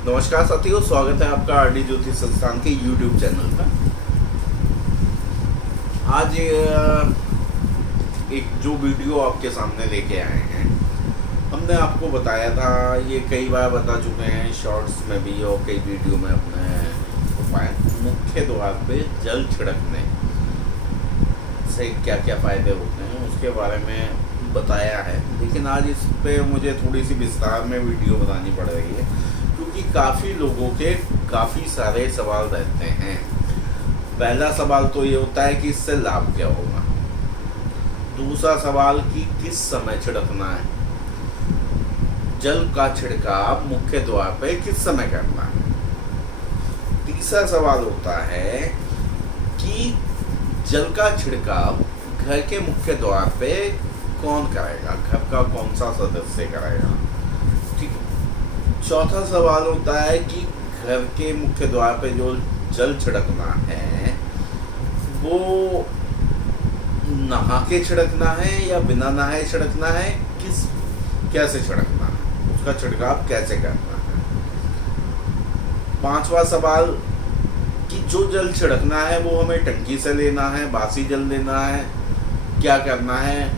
नमस्कार साथियों, स्वागत है आपका आरडी ज्योतिष संस्थान के यूट्यूब चैनल पर। आज एक जो वीडियो आपके सामने लेके आए हैं, हमने आपको बताया था, ये कई बार बता चुके हैं शॉर्ट्स में भी और कई वीडियो में अपने उपाय। मुख्य द्वार पे जल छिड़कने से क्या क्या फ़ायदे होते हैं उसके बारे में बताया है, लेकिन आज इस पे मुझे थोड़ी सी विस्तार में वीडियो बनानी पड़ रही है क्योंकि काफ़ी लोगों के काफ़ी सारे सवाल रहते हैं। पहला सवाल तो ये होता है कि इससे लाभ क्या होगा। दूसरा सवाल कि किस समय छिड़कना है, जल का छिड़काव मुख्य द्वार पे किस समय करना है। तीसरा सवाल होता है कि जल का छिड़काव घर के मुख्य द्वार पे कौन करेगा, घर का कौन सा सदस्य करेगा। ठीक है। चौथा सवाल होता है कि घर के मुख्य द्वार पे जो जल छिड़कना है वो नहा के छिड़कना है या बिना नहाए छिड़कना है, कैसे छिड़कना है, उसका छिड़काव कैसे करना है। पांचवा सवाल कि जो जल छिड़कना है वो हमें टंकी से लेना है, बासी जल लेना है, क्या करना है,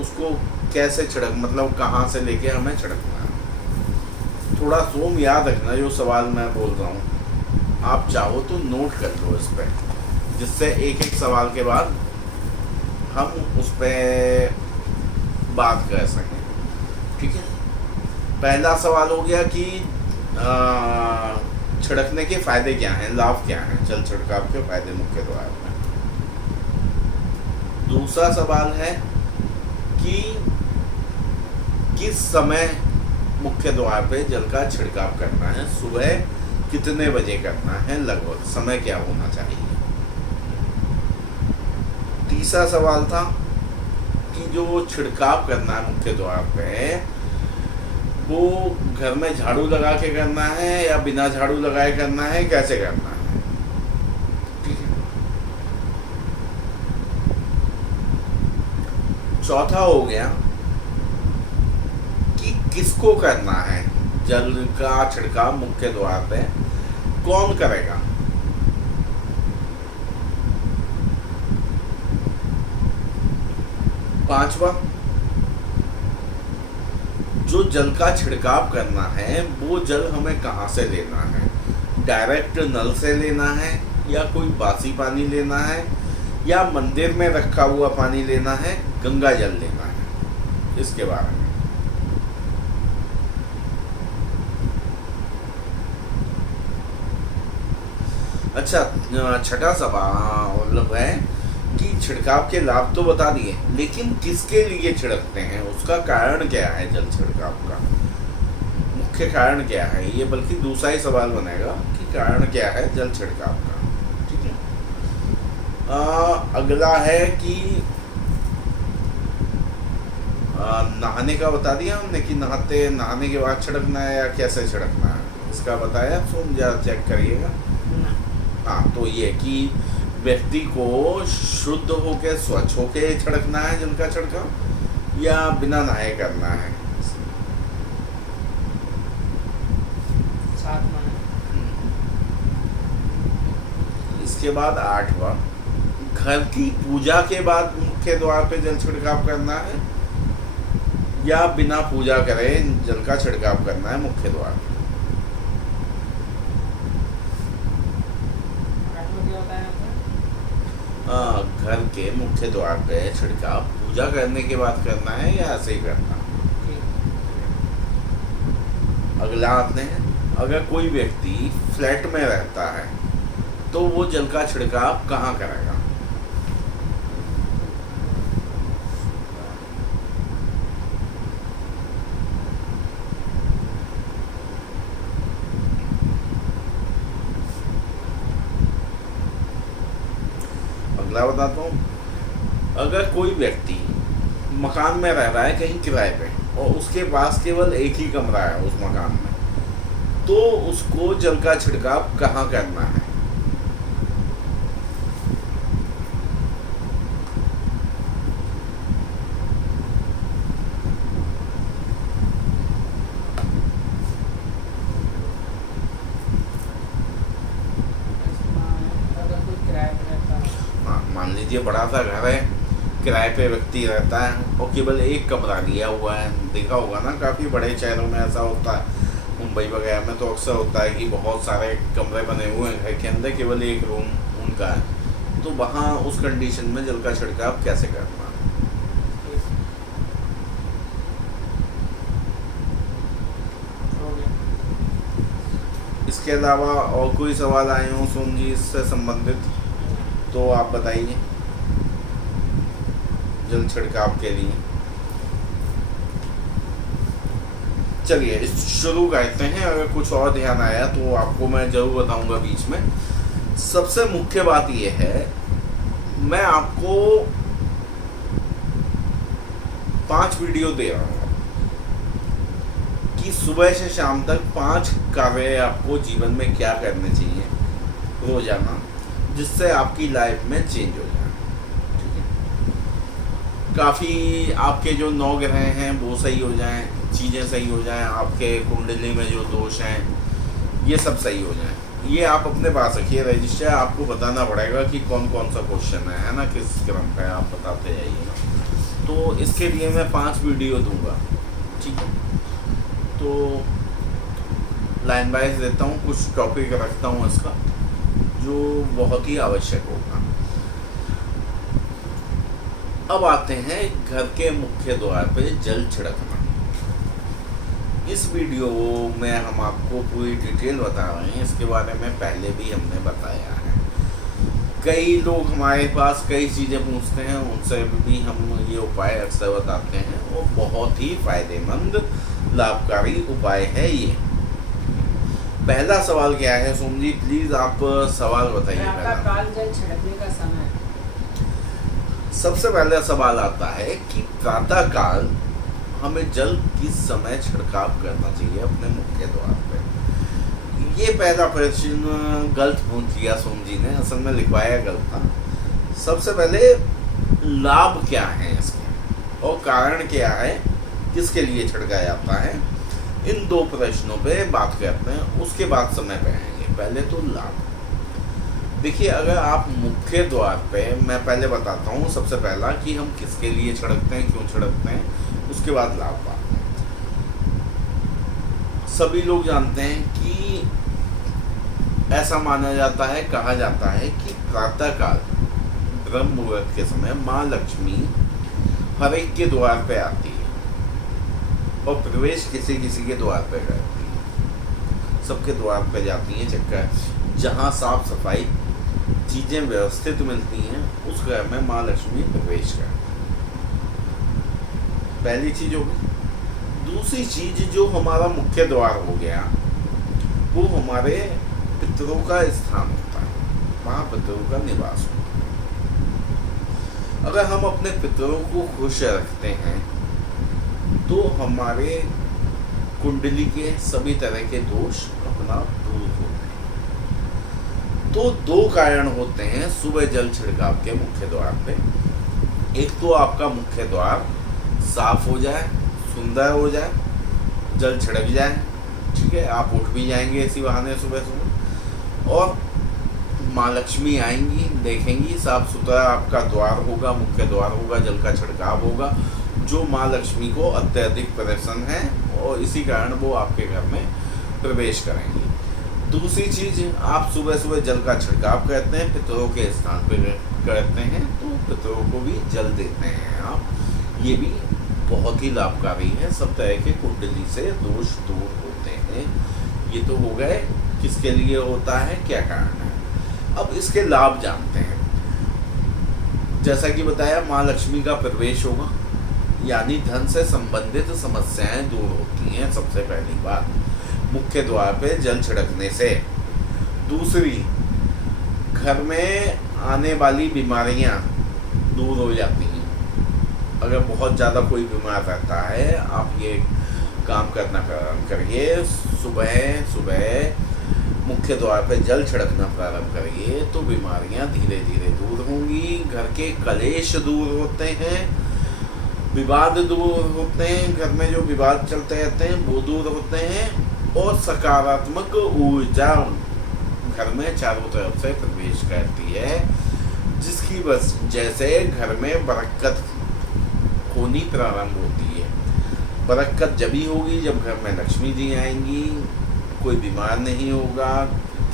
उसको कैसे मतलब कहाँ से लेके हमें छिड़कना है। थोड़ा सोम याद रखना जो सवाल मैं बोल रहा हूँ, आप चाहो तो नोट कर लो इस पर, जिससे एक एक सवाल के बाद हम उस पर बात कर सकें। ठीक है। पहला सवाल हो गया कि छिड़कने के फायदे क्या हैं, लाभ क्या हैं, जल छिड़काव के फायदे मुख्य द्वार में। दूसरा सवाल है कि किस समय मुख्य द्वार पे जल का छिड़काव करना है, सुबह कितने बजे करना है, लगभग समय क्या होना चाहिए। तीसरा सवाल था कि जो छिड़काव करना है मुख्य द्वार पे वो घर में झाड़ू लगा के करना है या बिना झाड़ू लगाए करना है, कैसे करना है। ठीक है। चौथा हो गया कि किसको करना है, जल का छिड़काव मुख्य द्वार पे कौन करेगा। पांचवा, जो जल का छिड़काव करना है वो जल हमें कहाँ से लेना है, डायरेक्ट नल से लेना है या कोई बासी पानी लेना है या मंदिर में रखा हुआ पानी लेना है, गंगा जल लेना है, इसके बारे में। अच्छा, छठा सवाल है कि छिड़काव के लाभ तो बता दिए, लेकिन किसके लिए छिड़कते हैं, उसका कारण क्या है, जल छिड़काव का मुख्य कारण क्या है, ये बल्कि दूसरा ही सवाल बनेगा कि कारण क्या है जल छिड़काव का। ठीक है। अगला है कि नहाने का बता दिया हमने कि नहाने के बाद छिड़कना है या कैसे छिड़कना है, इसका बताया, सुन जरा चेक करिएगा। हाँ, तो ये कि व्यक्ति को शुद्ध होके स्वच्छ होके छिड़कना है जल का छिड़काव या बिना नहाए करना है। इसके बाद आठवां, घर की पूजा के बाद मुख्य द्वार पे जल छिड़काव करना है या बिना पूजा करे जल का छिड़काव करना है मुख्य द्वार पे। घर के मुख्य द्वार पे छिड़काव पूजा करने के बाद करना है या ऐसे ही करना है। अगला आते हैं, अगर कोई व्यक्ति फ्लैट में रहता है तो वो जल का छिड़काव कहाँ करेगा। अगला बताता हूँ, अगर कोई व्यक्ति मकान में रह रहा है कहीं किराए पे और उसके पास केवल एक ही कमरा है उस मकान में, तो उसको जल का छिड़काव कहाँ करना है। ये बड़ा सा घर है, किराए पे व्यक्ति रहता है और केवल एक कमरा लिया हुआ है। देखा होगा ना, काफ़ी बड़े शहरों में ऐसा होता है, मुंबई वगैरह में तो अक्सर होता है कि बहुत सारे कमरे बने हुए हैं घर के अंदर, केवल एक रूम उनका है। तो वहाँ उस कंडीशन में जल का छिड़काव कैसे करना। इसके अलावा और कोई सवाल आए हों सोम जी इससे संबंधित तो आप बताइए, जल छिड़काव के लिए। चलिए शुरू करते हैं। अगर कुछ और ध्यान आया तो आपको मैं जरूर बताऊंगा बीच में। सबसे मुख्य बात यह है, मैं आपको 5 वीडियो दे रहा हूँ कि सुबह से शाम तक 5 कार्य आपको जीवन में क्या करने चाहिए रोजाना, जिससे आपकी लाइफ में चेंज हो जाए। ठीक है, काफ़ी आपके जो 9 ग्रह हैं वो सही हो जाएं, चीज़ें सही हो जाएं, आपके कुंडली में जो दोष हैं ये सब सही हो जाएं। ये आप अपने पास रखिए रजिस्टर, आपको बताना पड़ेगा कि कौन कौन सा क्वेश्चन है ना, किस क्रम का है, आप बताते जाइए ना। तो इसके लिए मैं 5 वीडियो दूंगा। ठीक है, तो लाइन वाइज देता हूँ, कुछ टॉपिक रखता हूँ इसका जो बहुत ही आवश्यक होगा। अब आते हैं घर के मुख्य द्वार पे जल छिड़कना। इस वीडियो में हम आपको पूरी डिटेल बता रहे हैं, इसके बारे में पहले भी हमने बताया है। कई लोग हमारे पास कई चीज़ें पूछते हैं, उनसे भी हम ये उपाय अक्सर बताते हैं, वो बहुत ही फायदेमंद लाभकारी उपाय है ये। पहला सवाल क्या है सोम जी, प्लीज आप सवाल बताइए। प्रातःकाल जल छिड़कने का समय। सबसे पहला सवाल आता है कि प्रातःकाल हमें जल किस समय छिड़काव करना चाहिए अपने मुख्य द्वार पे। ये पहला प्रश्न गलत पूछ लिया सोम जी ने, असल में लिखवाया गलत था। सबसे पहले लाभ क्या है इसके और कारण क्या है, किसके लिए छिड़काया जाता है, इन 2 प्रश्नों पे बात करते हैं, उसके बाद समय पे आएंगे। पहले तो लाभ। देखिए, अगर आप मुख्य द्वार पे, मैं पहले बताता हूँ सबसे पहला कि हम किसके लिए छिड़कते हैं, क्यों छिड़कते हैं, उसके बाद लाभ बात है। सभी लोग जानते हैं कि ऐसा माना जाता है, कहा जाता है कि प्रातःकाल ब्रह्म मुहूर्त के समय माँ लक्ष्मी हर एक के द्वार पे आती है और प्रवेश किसी किसी के द्वार पे करती है, सबके द्वार पे जाती हैं। चक्कर जहाँ साफ सफाई चीज़ें व्यवस्थित मिलती हैं उस घर में माँ लक्ष्मी प्रवेश करती है। पहली चीज हो गई। दूसरी चीज जो हमारा मुख्य द्वार हो गया, वो हमारे पितरों का स्थान होता है, वहाँ पितरों का निवास होता है। अगर हम अपने पितरों को खुश रखते हैं तो हमारे कुंडली के सभी तरह के दोष अपना दूर होते हैं। तो 2 कारण होते हैं सुबह जल छिड़काव के मुख्य द्वार पे। एक तो आपका मुख्य द्वार साफ हो जाए, सुंदर हो जाए, जल छिड़क जाए, ठीक है, आप उठ भी जाएंगे इसी बहाने सुबह सुबह, और माँ लक्ष्मी आएंगी, देखेंगी साफ सुथरा आपका द्वार होगा, मुख्य द्वार होगा, जल का छिड़काव होगा, जो माँ लक्ष्मी को अत्यधिक प्रसन्न है और इसी कारण वो आपके घर में प्रवेश करेंगी। दूसरी चीज, आप सुबह सुबह जल का छिड़काव करते हैं, पितरों के स्थान पर करते हैं, तो पितरों को भी जल देते हैं आप, ये भी बहुत ही लाभकारी है। सब तरह के कुंडली से दोष दूर होते हैं। ये तो हो गए किसके लिए होता है, क्या कारण है। अब इसके लाभ जानते हैं। जैसा कि बताया, माँ लक्ष्मी का प्रवेश होगा, यानी धन से संबंधित समस्याएं दूर होती हैं, सबसे पहली बात मुख्य द्वार पे जल छिड़कने से। दूसरी, घर में आने वाली बीमारियां दूर हो जाती हैं। अगर बहुत ज़्यादा कोई बीमार रहता है, आप ये काम करना प्रारंभ करिए, सुबह सुबह मुख्य द्वार पे जल छिड़कना प्रारंभ करिए तो बीमारियां धीरे धीरे दूर होंगी, घर के कलेश दूर होते हैं, विवाद दूर होते हैं, घर में जो विवाद चलते रहते हैं वो दूर होते हैं, और सकारात्मक ऊर्जा घर में चारों तरफ से प्रवेश करती है, जिसकी वजह से घर में बरकत होनी प्रारंभ होती है। बरकत जब ही होगी जब घर में लक्ष्मी जी आएंगी, कोई बीमार नहीं होगा,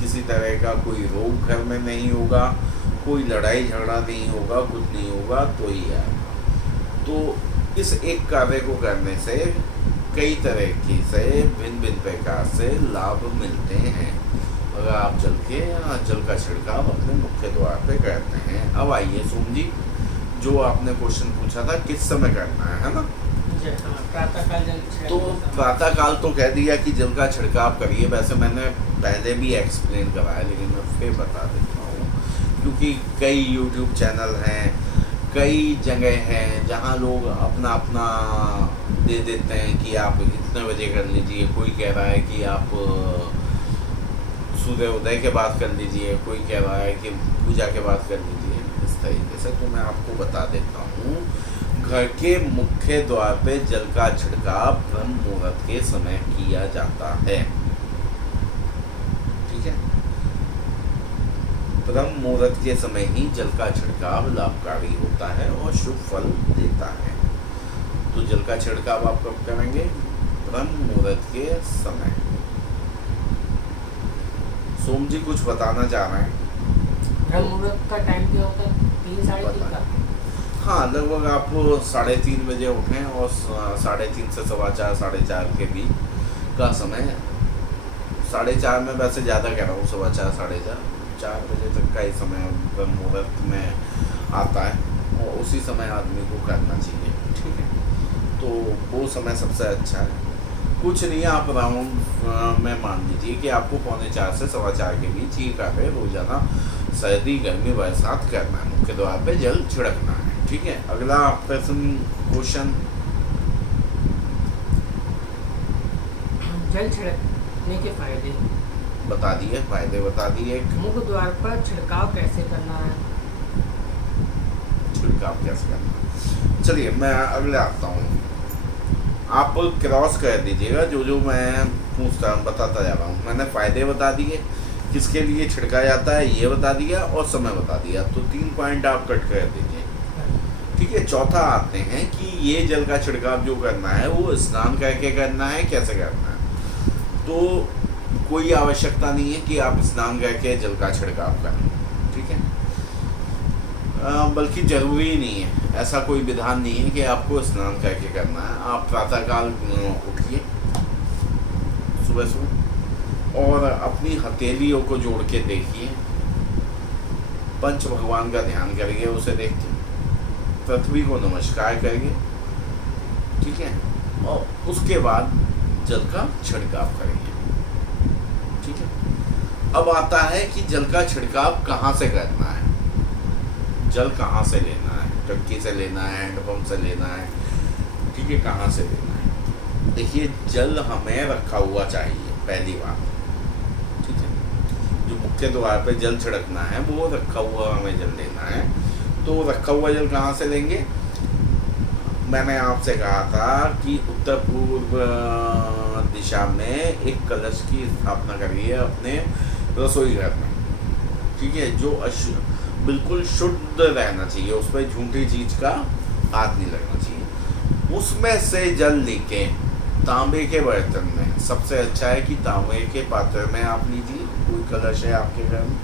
किसी तरह का कोई रोग घर में नहीं होगा, कोई लड़ाई झगड़ा नहीं होगा, कुछ नहीं होगा, तो ही आएगा। तो इस एक कार्य को करने से कई तरह की से भिन्न भिन्न प्रकार से लाभ मिलते हैं अगर आप जल का छिड़काव अपने मुख्य द्वार पे करते हैं। अब आइए सोम जी, जो आपने क्वेश्चन पूछा था किस समय करना है ना? प्रातःकाल जल तो प्रातःकाल तो कह दिया कि जल का छिड़काव करिए, वैसे मैंने पहले भी एक्सप्लेन कराया लेकिन मैं फिर बता देता हूँ, क्योंकि कई यूट्यूब चैनल हैं, कई जगह हैं जहाँ लोग अपना अपना दे देते हैं कि आप इतने बजे कर लीजिए, कोई कह रहा है कि आप सूर्य उदय के बाद कर लीजिए, कोई कह रहा है कि पूजा के बाद कर लीजिए, इस तरीके से। तो मैं आपको बता देता हूँ, घर के मुख्य द्वार पे जल का छिड़काव ब्रह्म मुहूर्त के समय किया जाता है। ठीक है, ब्रह्म मुहूर्त के समय ही जल का छिड़काव लाभकारी होता है और शुभ फल देता है। तो जल का छिड़काव आप कब करेंगे? ब्रह्म मुहूर्त के समय। सोम जी कुछ बताना चाह रहे हैं? ब्रह्म मुहूर्त का टाइम क्या होता है? 3 साढ़े 3 का। हाँ, लगभग आप 3:30 बजे उठें और 3:30 से 4:15 4:30 के बीच का समय। 4:30 में वैसे ज़्यादा कह रहा हूँ, 4:15 4:30 बजे तक का ही समय ब्रह्म मुहूर्त में आता है और उसी समय आदमी को करना चाहिए। ठीक है, तो वो समय सबसे अच्छा है। कुछ नहीं, आप राउंड में मान लीजिए कि आपको 3:45 से 4:15 के बीच ये कार्य रोजाना सर्दी गर्मी बरसात करना है, मुख्य द्वार पे जल छिड़कना है। ठीक है, अगला प्रश्न क्वेश्चन। जल छिड़कने के फायदे बता दिए, फायदे बता दिए। मुख्य द्वार पर छिड़काव कैसे करना है? छिड़काव कैसे करना? चलिए मैं अगले आता हूँ, आप क्रॉस कर दीजिएगा जो मैं पूछता बताता जा रहा हूँ। मैंने फायदे बता दिए, किसके लिए छिड़का जाता है ये बता दिया और समय बता दिया, तो 3 पॉइंट आप कट कर दीजिए। ठीक है, चौथा आते हैं कि ये जल का छिड़काव जो करना है वो स्नान करके करना है, कैसे करना है? तो कोई आवश्यकता नहीं है कि आप स्नान करके जल का छिड़काव करें। ठीक है, बल्कि ज़रूरी नहीं है, ऐसा कोई विधान नहीं है कि आपको स्नान करके करना है। आप प्रातःकाल उठिए सुबह सुबह और अपनी हथेलियों को जोड़ के देखिए, पंच भगवान का ध्यान करिए, उसे देखिए, पृथ्वी को नमस्कार करिए। ठीक है, और उसके बाद जल का छिड़काव करेंगे। ठीक है, अब आता है कि जल का छिड़काव कहाँ से करना है, जल कहाँ से लेना है? टंकी से लेना है, हैंडपम्प से लेना है? ठीक है, कहाँ से लेना है? देखिए, जल हमें रखा हुआ चाहिए, पहली बात। ठीक है, जो मुख्य द्वार पे जल छिड़कना है वो रखा हुआ हमें जल लेना है। तो रखा हुआ जल कहाँ से लेंगे? मैंने आपसे कहा था कि उत्तर पूर्व दिशा में एक कलश की स्थापना करिए अपने रसोई घर में। ठीक है, जो बिल्कुल शुद्ध रहना चाहिए, उस पर झूठी चीज का हाथ नहीं लगना चाहिए। उसमें से जल लेके तांबे के बर्तन में, सबसे अच्छा है कि तांबे के पात्र में आप लीजिए। कोई कलश है आपके घर में,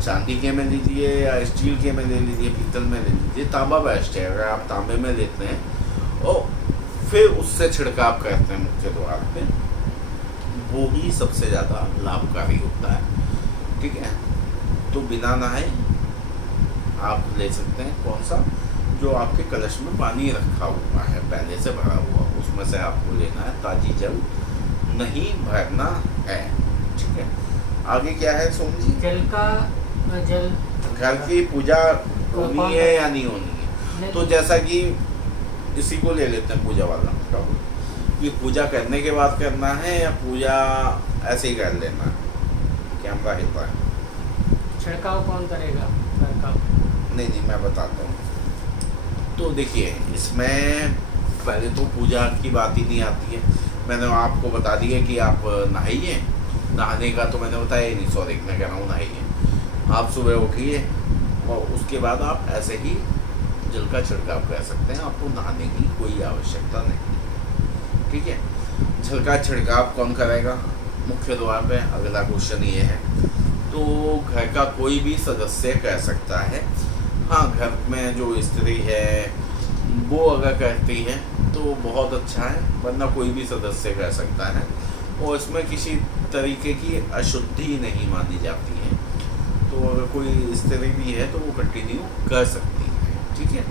चांदी के में लीजिए या स्टील के में ले लीजिए, पीतल में ले लीजिए, तांबा बेस्ट है अगर आप तांबे में लेते हैं और फिर उससे छिड़काव करते हैं मुख्य द्वार पे, वो ही सबसे ज़्यादा लाभकारी होता है। ठीक है, तो बिना नहाए आप ले सकते हैं कौन सा, जो आपके कलश में पानी रखा हुआ है पहले से भरा हुआ, उसमें से आपको लेना है, ताजी जल नहीं भरना है। ठीक है, आगे क्या है सोम जी? जल घर की पूजा होनी है या नहीं होनी है? तो जैसा कि इसी को ले लेते हैं पूजा वाला टॉपिक, ये पूजा करने के बाद करना है या पूजा ऐसे ही कर लेना है? कैमरा हिलता है। छिड़काव कौन करेगा? नहीं, मैं बताता हूँ। तो देखिए, इसमें पहले तो पूजा की बात ही नहीं आती है। मैंने आपको बता दिया कि आप नहाइए, नहाने का तो मैंने बताया ही नहीं, सॉरी मैं कह रहा हूँ नहाइए। आप सुबह उठिए और उसके बाद आप ऐसे ही जल का छिड़काव कर सकते हैं, आपको नहाने की कोई आवश्यकता नहीं। ठीक है, जल का छिड़काव कौन करेगा? मुख्य द्वार पे। अगला क्वेश्चन ये है, तो घर का कोई भी सदस्य कर सकता है? हाँ, घर में जो स्त्री है वो अगर करती है तो बहुत अच्छा है, वरना कोई भी सदस्य कर सकता है और इसमें किसी तरीके की अशुद्धि नहीं मानी जाती है। तो अगर कोई स्त्री भी है तो वो कंटिन्यू कर सकती है। ठीक है,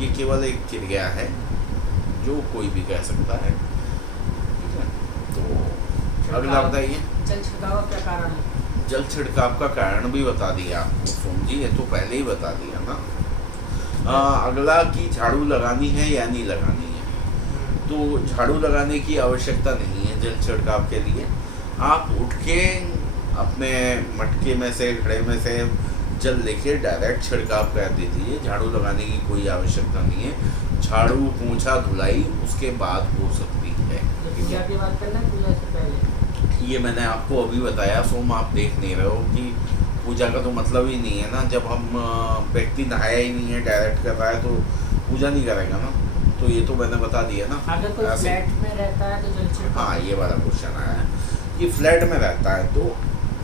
ये केवल एक क्रिया है जो कोई भी कर सकता है। ठीक है, तो अगला बताइए। जल छिड़काव का क्या कारण है? जल छिड़काव का कारण भी बता दिया आपको सोम जी, ये तो पहले ही बता दिया ना। अगला की झाड़ू लगानी है या नहीं लगानी है? तो झाड़ू लगाने की आवश्यकता नहीं है जल छिड़काव के लिए। आप उठ के अपने मटके में से, घड़े में से जल लेके डायरेक्ट छिड़काव कर दीजिए, झाड़ू लगाने की कोई आवश्यकता नहीं है। झाड़ू, पोंछा, धुलाई उसके बाद हो सकती है। पूजा की बात कर लें, पूजा से पहले ये मैंने आपको अभी बताया सोम, आप देख नहीं रहे हो कि पूजा का तो मतलब ही नहीं है ना। जब हम व्यक्ति नहाया ही नहीं है, डायरेक्ट कर रहा है, तो पूजा नहीं करेगा ना। तो ये तो मैंने बता दिया ना। अगर कोई फ्लैट में रहता है तो जल छिड़काव। हाँ, ये वाला क्वेश्चन आया है कि फ्लैट में रहता है तो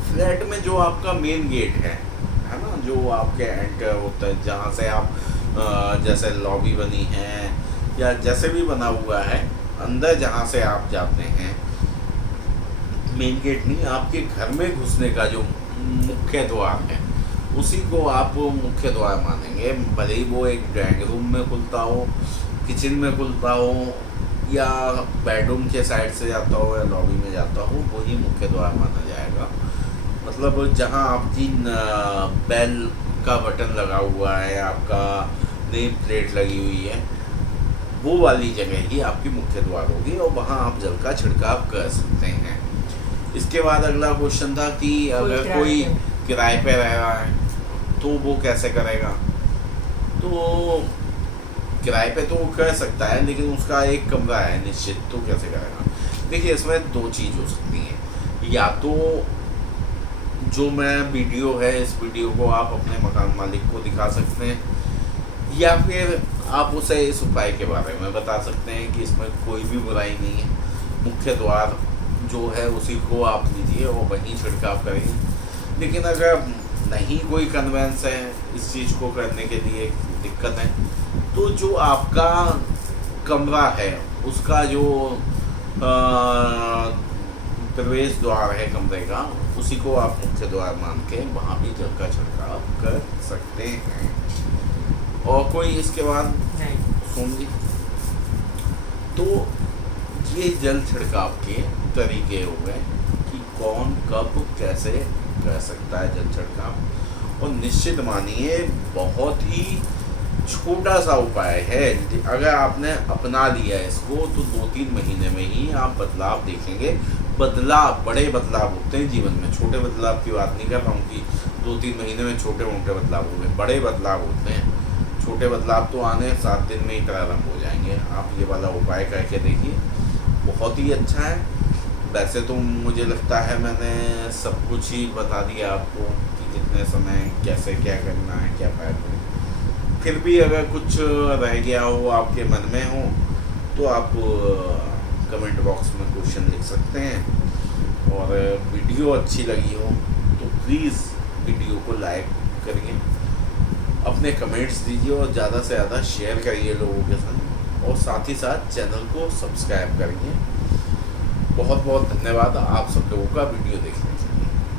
फ्लैट में जो आपका मेन गेट है ना, जो आपके एंटर होता है, जहाँ से आप जैसे लॉबी बनी है या जैसे भी बना हुआ है, अंदर जहाँ से आप जाते हैं, मेन गेट नहीं, आपके घर में घुसने का जो मुख्य द्वार है उसी को आप मुख्य द्वार मानेंगे। भले ही वो एक ड्राइंग रूम में खुलता हो, किचन में खुलता हो या बेडरूम के साइड से जाता हो या लॉबी में जाता हो, वही मुख्य द्वार माना जाएगा। मतलब जहाँ आपकी बेल का बटन लगा हुआ है, आपका नेम प्लेट लगी हुई है, वो वाली जगह ही आपकी मुख्य द्वार होगी और वहाँ आप जल का छिड़काव कर सकते हैं। इसके बाद अगला क्वेश्चन था कि अगर कोई किराए पे रह रहा है तो वो कैसे करेगा? तो किराए पे तो वो कर सकता है, लेकिन उसका एक कमरा है निश्चित, तो कैसे करेगा? देखिए, इसमें दो चीज़ हो सकती है। या तो जो मैं वीडियो है, इस वीडियो को आप अपने मकान मालिक को दिखा सकते हैं, या फिर आप उसे इस उपाय के बारे में बता सकते हैं कि इसमें कोई भी बुराई नहीं है। मुख्य द्वार जो है उसी को आप लीजिए और वहीं छिड़काव करिए। लेकिन अगर नहीं कोई कन्वेंस है इस चीज़ को करने के लिए, दिक्कत है, तो जो आपका कमरा है उसका जो प्रवेश द्वार है कमरे का, उसी को आप मुख्य द्वार मान के वहाँ भी जल का छिड़काव कर सकते हैं। और कोई इसके बाद सुन ली। तो ये जल छिड़काव के तरीके हो गए कि कौन कब कैसे कर सकता है जल छिड़काव। और निश्चित मानिए बहुत ही छोटा सा उपाय है, अगर आपने अपना लिया इसको तो 2-3 महीने में ही आप बदलाव देखेंगे। बदलाव, बड़े बदलाव होते हैं जीवन में, छोटे बदलाव की बात नहीं कर रहा हूँ कि 2-3 महीने में छोटे मोटे बदलाव होंगे, बड़े बदलाव होते हैं। छोटे बदलाव तो आने 7 दिन में ही प्रारंभ हो जाएंगे। आप ये वाला उपाय करके देखिए, बहुत ही अच्छा है। वैसे तो मुझे लगता है मैंने सब कुछ ही बता दिया आपको कि कितने समय कैसे क्या करना है, क्या करना है। फिर भी अगर कुछ रह गया हो आपके मन में हो तो आप कमेंट बॉक्स में क्वेश्चन लिख सकते हैं। और वीडियो अच्छी लगी हो तो प्लीज़ वीडियो को लाइक करिए, अपने कमेंट्स दीजिए और ज़्यादा से ज़्यादा शेयर करिए लोगों के साथ, और साथ ही साथ चैनल को सब्सक्राइब करिए। बहुत बहुत धन्यवाद आप सब लोगों का वीडियो देखने के लिए।